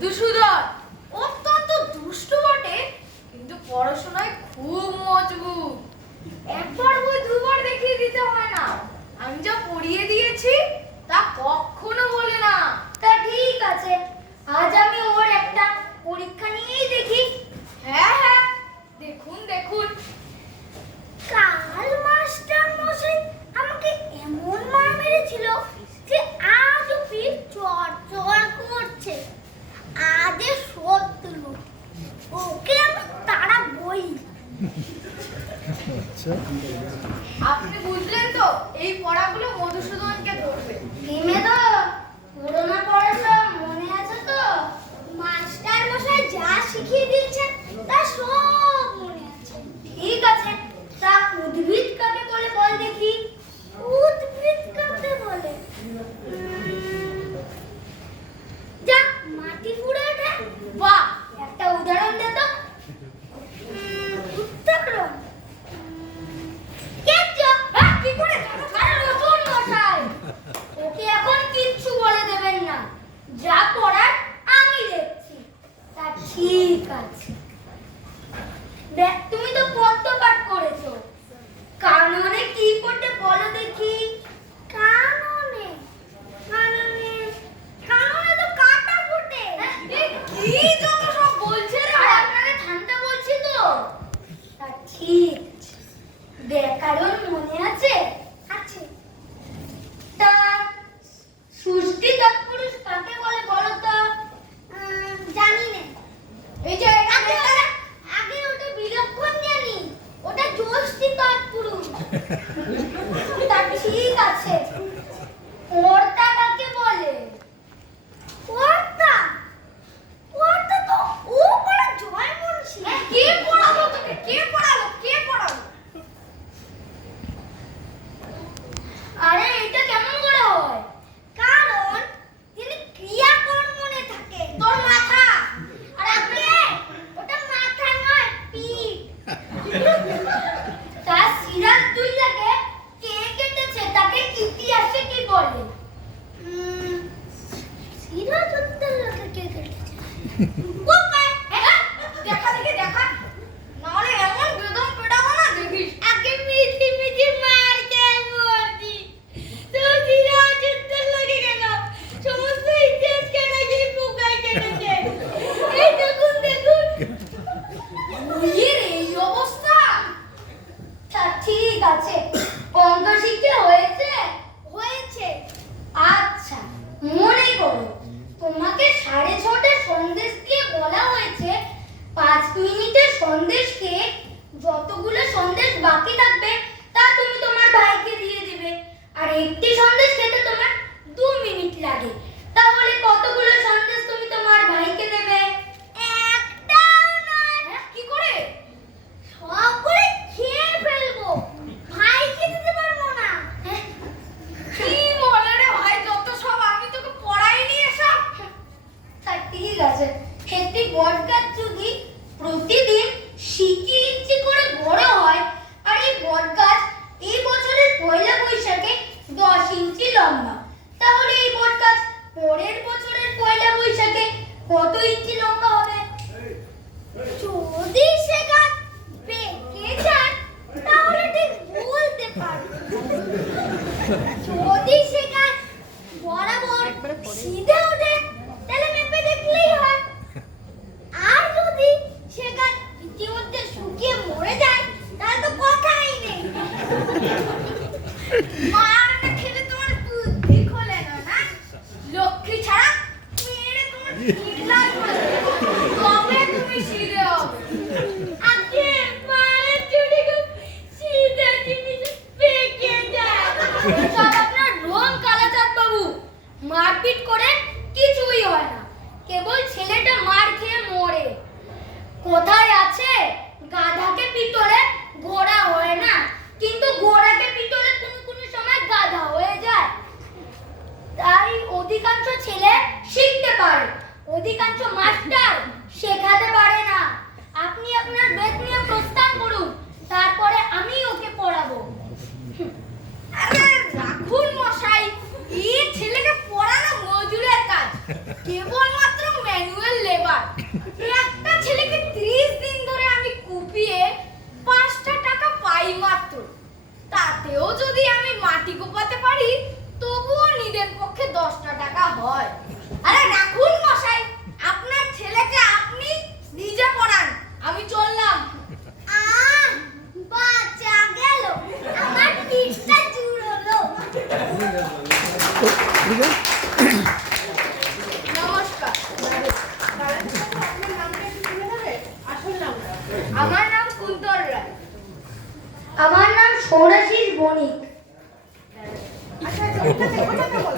মধুসূদন অত্যন্ত দুষ্ট বটে, কিন্তু পড়াশোনায় খুব মজবুত। একবার বই দুবার দেখিয়ে দিতে হয় না। আমি যা পড়িয়ে দিয়েছি তা কখনো বলে না। তা ঠিক আছে, আজ আমি ওর একটা পরীক্ষা নিয়েই দেখি। হ্যাঁ হ্যাঁ, দেখুন দেখুন। কাল মাস্টার মশাই আমাকে এমন মার মেরেছিল যে আজ পিঠ চড়চড় করছে। আজে শত্রু, ওকে আমি তাড়াবই। আপনি বুঝলেন তো, এই পড়াগুলো মধুসূদনকে ধরবে। নেমে তো পুরোনো পড়াশোনা মনে আছে তো? মাস্টার মশাই যা শিখিয়ে দিয়েছেন তা সব মনে আছে। ঠিক আছে, তা উদ্ভিদ কাকে বলে বল দেখি। উদ্ভিদ কাকে বলে? যা মাটি ফুঁড়ে ওঠে। বাহ, একটা উদাহরণ দে তো। উত্তরণ। কি করে? আরে রসুন মশাই, ওকে এখন কিচ্ছু বলে দেবেন না, যা পড়ার আমি দেখছি। তা ঠিক আছে। দেখ, তুমি তো পদ্য পাঠ করেছো, কাননে কি পড়তে বলো দেখি। কাননে কাননে কাননে তো কাটা ফোটে। কি যত সব বলছে রে? আর আপনারা ঠান্ডা বলছি তো। তা ঠিক আছে, ব্যাকরণ মনে আছে? আছে। তা ষষ্ঠী তৎপুরুষ কাকে বলে বলো তো? জানি না। এই যে আগে ওটা বিলক্ষণ জানি, ওটা ষষ্ঠী তৎপুরুষ। তা ঠিক আছে, কর্তা কাকে বলে? কর্তা? কর্তা তো ও বড় জয় মুন্সি। কে পড়ালো তোকে? কে পড়ালো? কে পড়ালো? আরে এটা কেমন করে হয়? কারণ তিনি ক্রিয়া কর্মণে থাকে। তোর মাথা। আর আপনি, ওটা মাথা নয়, পিঠ। তা সিরাজদৌল্লাকে কে কেটেছে তাকে ইতিহাসে কি বলে? সিরাজদৌল্লাকে কে কেটেছে? কোথায়? দেখা দেখি দেখা, নাহলে এমন বেদম পেটাবো না দেখিস। আগে মিটি মিটি মার খেয়ে মরছি। তো সিরাজদৌল্লাকে কেন? সমস্ত ইতিহাস কেন যে পোকায় কেটেছে? এই দেখুন দেখুন। বইয়ের এই অবস্থা। তা ঠিক আছে, অঙ্ক শিখতে হয়েছে? হয়েছে। আচ্ছা, মনে করো তোমাকে 6:30 সন্দেশ দিয়ে বলা হয়েছে 5 মিনিটের সন্দেশ খেয়ে যতগুলো সন্দেশ বাকি থাকবে তা তুমি তোমার ভাইকে দিয়ে দিবে। আর একটি সন্দেশ খেতে তোমার 2 মিনিট লাগে। তাহলে কতগুলো সন্দেশ তুমি তোমার ভাইকে দেবে? একটাও নয়। কি করে? সবগুলো খেয়ে ফেলবো, ভাইকে দিতে পারবো না। কি বলে রে ভাই, যত সব! আমি তোকে পড়াইনি এসব। তা ঠিক আছে, একটি বটগাছ যদি প্রতিদিন সিকি ইঞ্চি করে বড় হয়, আর এই বটগাছ এই বছরের পয়লা বৈশাখে 10 ইঞ্চি লম্বা, তাহলে এই বটগাছ পরের বছরের পয়লা বৈশাখে কত ইঞ্চি লম্বা হবে? যদি সে গাছ পেকে যায় তাহলে ঠিক বলতে পারবো। যদি সে গাছ বরাবর সিধে ওঠে তাহলে মেপে দেখলেই হয়। আর যদি সে গাছ ইতিমধ্যে শুকিয়ে মরে যায় তাহলে তো কথাই নেই। মার না খেলে তোমার বুদ্ধি খোলে না, না? লক্ষ্মী ছাড়া মেরে তোমার কিডলাই করে দেবো। তবে তুমি সিধে হবে। আগে মায়ের চুড়ি খুব সিধে জিনিস পেকে যায়। সব আপনার রং কালাচাঁদ বাবু, মারপিট করে কিছুই হয় না, কেবল ছেলেটা মার খেয়ে মরে। কোথায় আছে গাধাকে পিটলে ঘোড়া হয় না, কিন্তু ঘোড়াকে পিটলে কোনো কোনো সময় গাধা হয়ে যায়। তাই অধিকাংশ ছেলে শিখতে পারে, অধিকাংশ মাস্টার শেখাতে পারে না। আপনি আপনার বেদ নিয়ে প্রস্থান করুন, তারপরে আমি ওকে পড়াবো। আরে রাখো তাতেও যদি আমি মাটি কোপাতে পারি তবুও নিজের পক্ষে 10টা টাকা হয়। আরে রাখুন মশাই, আপনার ছেলেকে আপনি নিজে পড়ান, আমি চললাম। বাঁচা গেল, আমার পিঠটা জুড়লো। নমস্কার। আমার নাম কুন্তল রায়। আমার নাম সৌরাশিস বণিক। আচ্ছা, ওটাতে বলো।